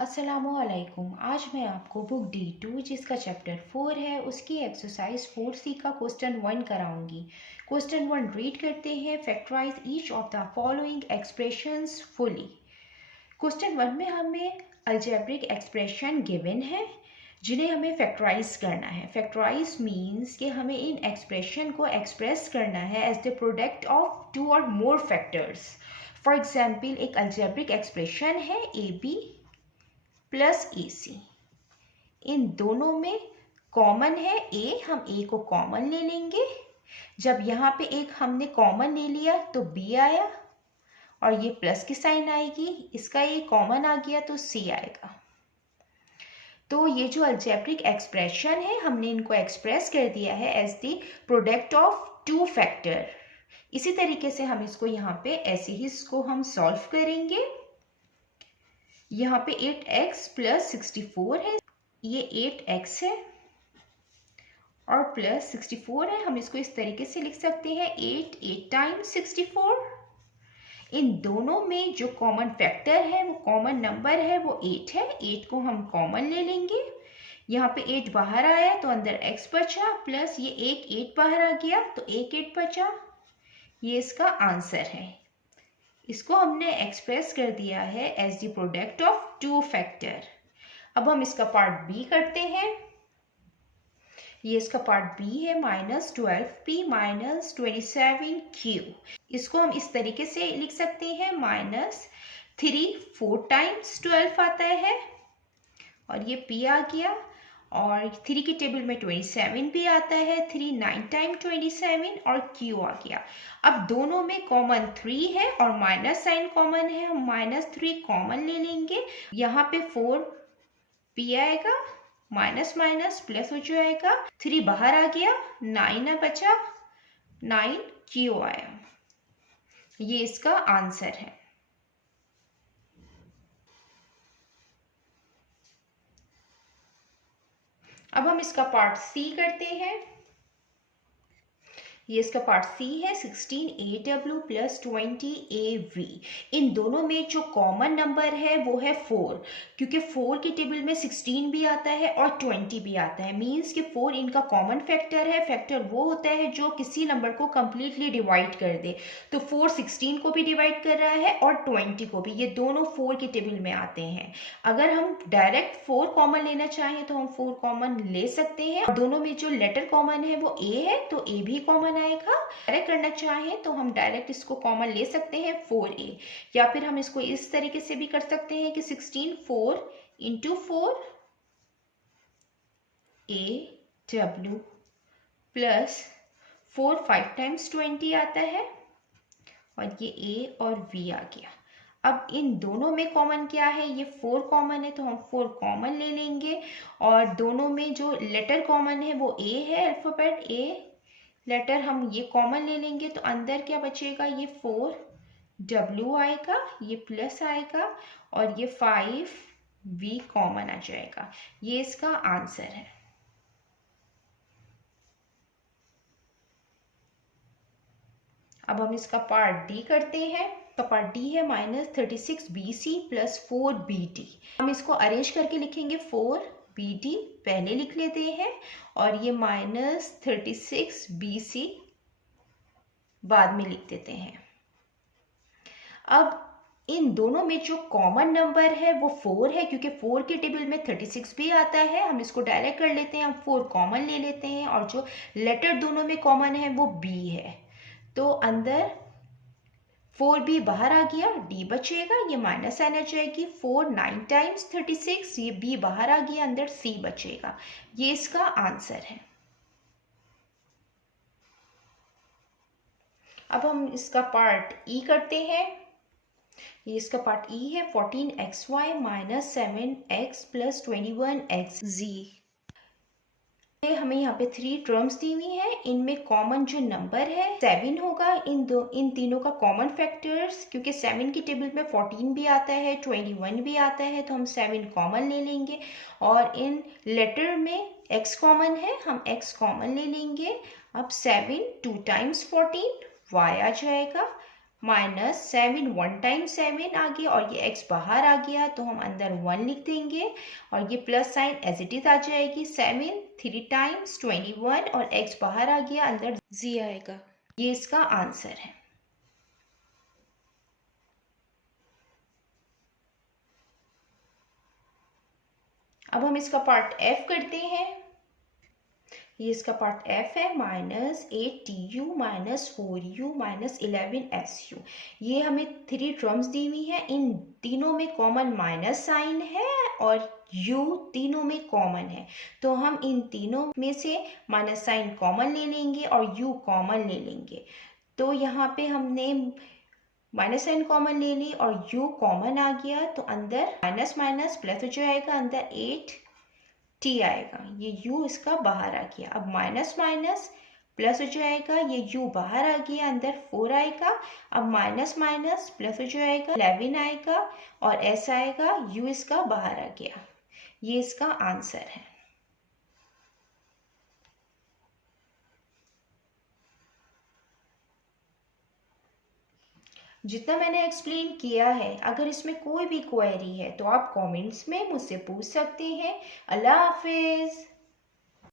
अस्सलामुअलैकुम। आज मैं आपको बुक D2 जिसका चैप्टर 4 है उसकी एक्सरसाइज 4C का क्वेश्चन 1 कराऊंगी। क्वेश्चन 1 रीड करते हैं। Factorise each of the following expressions fully. Question 1 में हमें अलजेब्रिक एक्सप्रेशन गिवन है जिन्हें हमें फैक्टराइज करना है। फैक्टराइज मीन्स कि हमें इन एक्सप्रेशन को एक्सप्रेस करना है as the product of two और मोर फैक्टर्स। फॉर एग्जाम्पल, एक अलजेब्रिक एक्सप्रेशन है AB प्लस AC। इन दोनों में कॉमन है A, हम A को कॉमन ले लेंगे। जब यहाँ पे एक हमने कॉमन ले लिया तो B आया और ये प्लस की साइन आएगी, इसका ये कॉमन आ गया तो C आएगा। तो ये जो अलजेब्रिक एक्सप्रेशन है हमने इनको एक्सप्रेस कर दिया है as the product of two factor. इसी तरीके से हम इसको यहाँ पे ऐसे ही इसको हम सॉल्व करेंगे। यहाँ पे 8x प्लस 64 है, ये 8x है और प्लस 64 है। हम इसको इस तरीके से लिख सकते हैं 8 टाइम्स 64। इन दोनों में जो कॉमन फैक्टर है, वो कॉमन नंबर है, वो 8 है। 8 को हम कॉमन ले लेंगे। यहाँ पे 8 बाहर आया तो अंदर x बचा, प्लस ये एक 8 बाहर आ गया तो एक 8 बचा। ये इसका आंसर है। इसको हमने एक्सप्रेस कर दिया है as the product of two factor. अब हम इसका पार्ट बी करते हैं। ये इसका पार्ट बी है, -12p माइनस 27q। इसको हम इस तरीके से लिख सकते हैं, -3 4 टाइम्स 12 आता है और ये p आ गया और 3 की टेबल में 27 भी आता है, 3 9 टाइम 27 और q आ गया। अब दोनों में कॉमन 3 है और माइनस साइन कॉमन है, हम -3 कॉमन ले लेंगे। यहाँ पे 4p आएगा, माइनस माइनस प्लस हो जाएगा, 3 बाहर आ गया, 9 बचा, 9q आया। ये इसका आंसर है। अब हम इसका पार्ट सी करते हैं। ये इसका पार्ट सी है, 16AW प्लस 20AV। इन दोनों में जो कॉमन नंबर है वो है 4, क्योंकि 4 की टेबल में 16 भी आता है और 20 भी आता है। मीन्स कि 4 इनका कॉमन फैक्टर है। फैक्टर वो होता है जो किसी नंबर को कंप्लीटली डिवाइड कर दे। तो 4 16 को भी डिवाइड कर रहा है और 20 को भी। ये दोनों 4 की टेबल में आते हैं। अगर हम डायरेक्ट 4 कॉमन लेना चाहें तो हम 4 कॉमन ले सकते हैं। दोनों में जो लेटर कॉमन है वो A है तो A भी कॉमन आएगा। डायरेक्ट करना चाहें तो हम डायरेक्ट इसको कॉमन ले सकते हैं 4A, या फिर हम इसको इस तरीके से भी कर सकते हैं कि 16 4 इंटू 4 AW प्लस 4 5 टाइम्स 20 आता है और ये A और V आ गया। अब इन दोनों में कॉमन क्या है, ये 4 कॉमन है तो हम 4 कॉमन ले लेंगे। और दोनों में जो लेटर कॉमन है वो A है, अल्फाबेट A लेटर हम ये कॉमन ले लेंगे तो अंदर क्या बचेगा, ये 4W आएगा, ये प्लस आएगा और ये 5V कॉमन आ जाएगा। ये इसका आंसर है। अब हम इसका पार्ट डी करते हैं। तो पार्ट डी है -36BC प्लस 4BD। हम इसको अरेंज करके लिखेंगे, 4BD पहले लिख लेते हैं और ये -36BC बाद में लिख देते हैं। अब इन दोनों में जो कॉमन नंबर है वो 4 है, क्योंकि 4 के टेबल में 36 भी आता है। हम इसको डायरेक्ट कर लेते हैं, हम 4 कॉमन ले लेते हैं और जो लेटर दोनों में कॉमन है वो B है। तो अंदर 4B बाहर आ गया, D बचेगा, ये माइनस साइन आ जाएगी। 4 9 टाइम्स 36, ये B बाहर आ गया, अंदर C बचेगा। ये इसका आंसर है। अब हम इसका पार्ट E करते हैं। ये इसका पार्ट E है, 14xy minus 7x plus 21xz। हमें यहाँ पे 3 टर्म्स दी हुई है। इनमें कॉमन जो नंबर है 7 होगा। इन तीनों का कॉमन फैक्टर्स, क्योंकि 7 की टेबल में 14 भी आता है, 21 भी आता है, तो हम 7 कॉमन ले लेंगे। और इन लेटर में x कॉमन है, हम x कॉमन ले लेंगे। अब 7 2 टाइम्स 14 y आ जाएगा। -7 1 टाइम्स 7 आ गया और ये x बाहर आ गया तो हम अंदर 1 लिख देंगे और ये plus sign as it is आ जाएगी। 7 3 टाइम्स 21 और x बाहर आ गया, अंदर z आएगा। ये इसका आंसर है। अब हम इसका पार्ट f करते हैं। ये इसका पार्ट f है, -8tu -4u -11su। ये हमें 3 टर्म्स दी हुई है, इन तीनों में कॉमन माइनस साइन है और u तीनों में कॉमन है, तो हम इन तीनों में से माइनस साइन कॉमन ले लेंगे और u कॉमन ले लेंगे। तो यहाँ पे हमने माइनस साइन कॉमन ले ली और u कॉमन आ गया, तो अंदर माइनस माइनस प्लस हो जाएगा, अंदर 8t आएगा। ये u इसका बाहर आ गया। अब माइनस माइनस प्लस हो जाएगा, ये u बाहर आ गया, अंदर 4 आएगा। अब माइनस माइनस प्लस हो जाएगा, 11 आएगा और s आएगा, u इसका बाहर आ गया। ये इसका आंसर है। जितना मैंने एक्सप्लेन किया है, अगर इसमें कोई भी क्वेरी है तो आप कमेंट्स में मुझसे पूछ सकते हैं। अल्लाह हाफिज़।